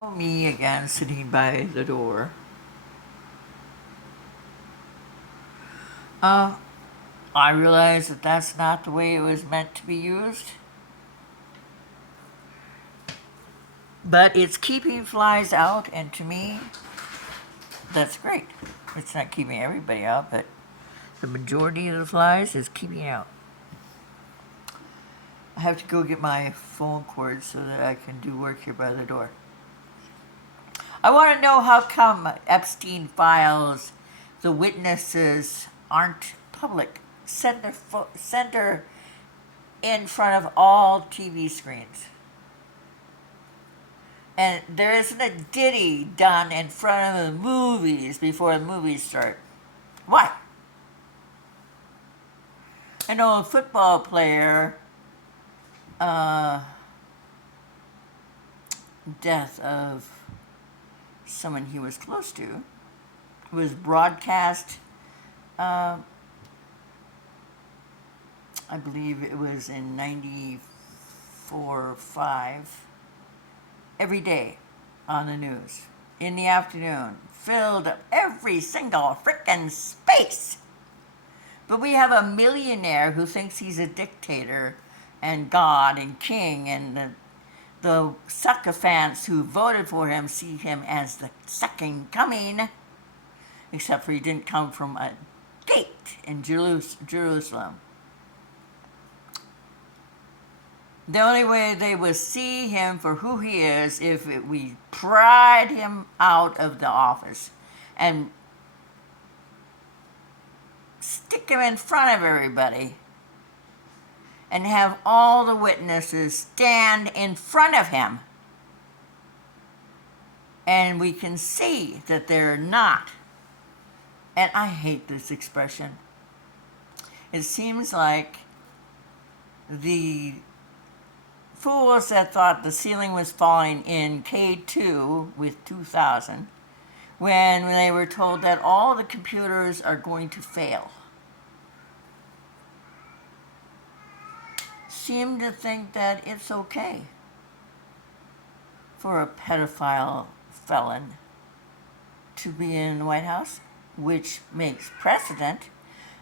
Me again sitting by the door. Uh, I realize that that's not the way it was meant to be used, but it's keeping flies out, and to me, that's great. It's not keeping everybody out, but the majority of the flies is keeping out. I have to go get my phone cord so that I can do work here by the door. I want to know how come Epstein files, the witnesses aren't public. Send her in front of all TV screens. And there isn't a ditty done in front of the movies before the movies start. Why? An old football player, death of someone he was close to, was broadcast, I believe it was in 94 or 5, every day on the news in the afternoon, filled up every single frickin' space. But we have a millionaire who thinks he's a dictator and God and king, and the sycophants who voted for him see him as the second coming, except for he didn't come from a gate in Jerusalem. The only way they would see him for who he is if we pried him out of the office and stick him in front of everybody and have all the witnesses stand in front of him. And we can see that they're not. And I hate this expression. It seems like the fools that thought the ceiling was falling in K2 with 2000, when they were told that all the computers are going to fail, seem to think that it's okay for a pedophile felon to be in the White House, which makes precedent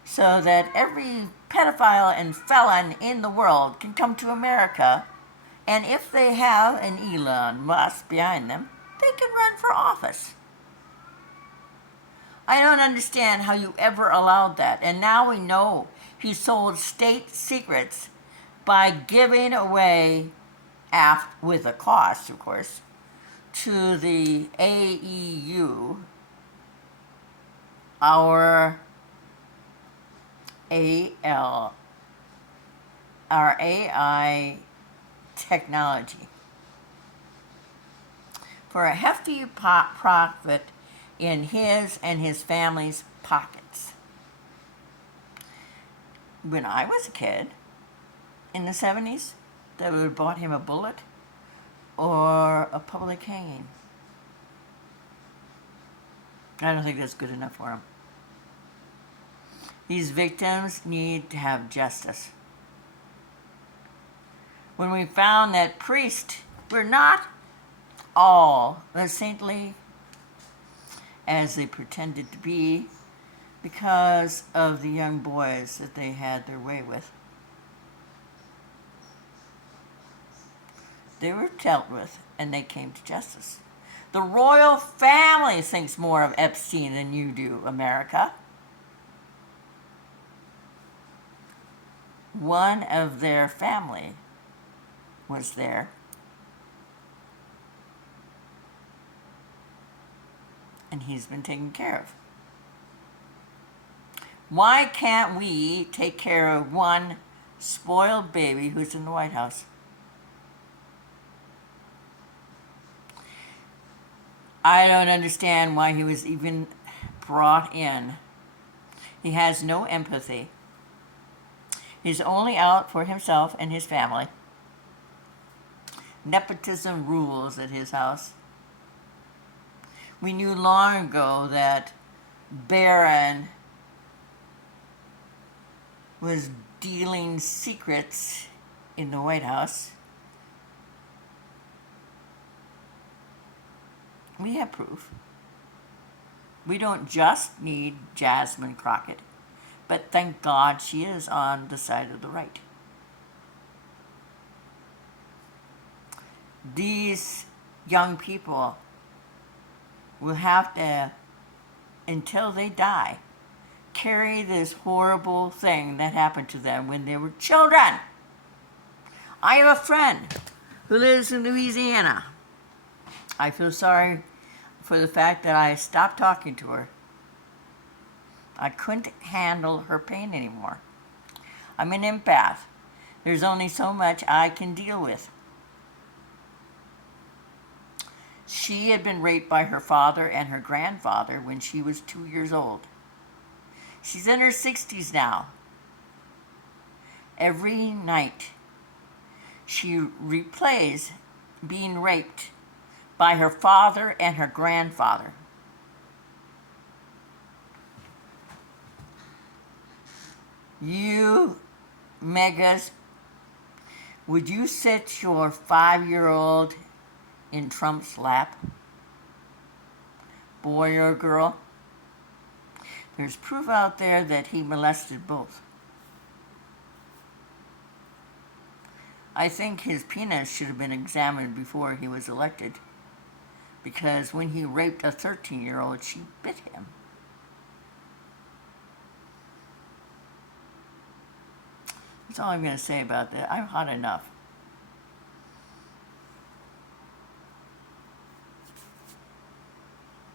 so that every pedophile and felon in the world can come to America, and if they have an Elon Musk behind them, they can run for office. I don't understand how you ever allowed that. And now we know he sold state secrets by giving away, with a cost, of course, to the AEU, our AI technology, for a hefty profit in his and his family's pockets. When I was a kid in the 70s, they would have bought him a bullet or a public hanging. I don't think that's good enough for him. These victims need to have justice. When we found that priests were not all as saintly as they pretended to be because of the young boys that they had their way with, they were dealt with and they came to justice. The royal family thinks more of Epstein than you do, America. One of their family was there, and he's been taken care of. Why can't we take care of one spoiled baby who's in the White House? I don't understand why he was even brought in. He has no empathy. He's only out for himself and his family. Nepotism rules at his house. We knew long ago that Barron was dealing secrets in the White House. we have proof. We don't just need Jasmine Crockett, but thank God she is on the side of the right. These young people will have to, until they die, carry this horrible thing that happened to them when they were children. I have a friend who lives in Louisiana. I feel sorry for the fact that I stopped talking to her. I couldn't handle her pain anymore. I'm an empath. There's only so much I can deal with. She had been raped by her father and her grandfather when she was 2 years old. She's in her 60s now. Every night, she replays being raped by her father and her grandfather. You megas, would you sit your 5-year-old in Trump's lap? Boy or girl? There's proof out there that he molested both. I think his penis should have been examined before he was elected, because when he raped a 13-year-old, she bit him. That's all I'm going to say about that. I'm hot enough.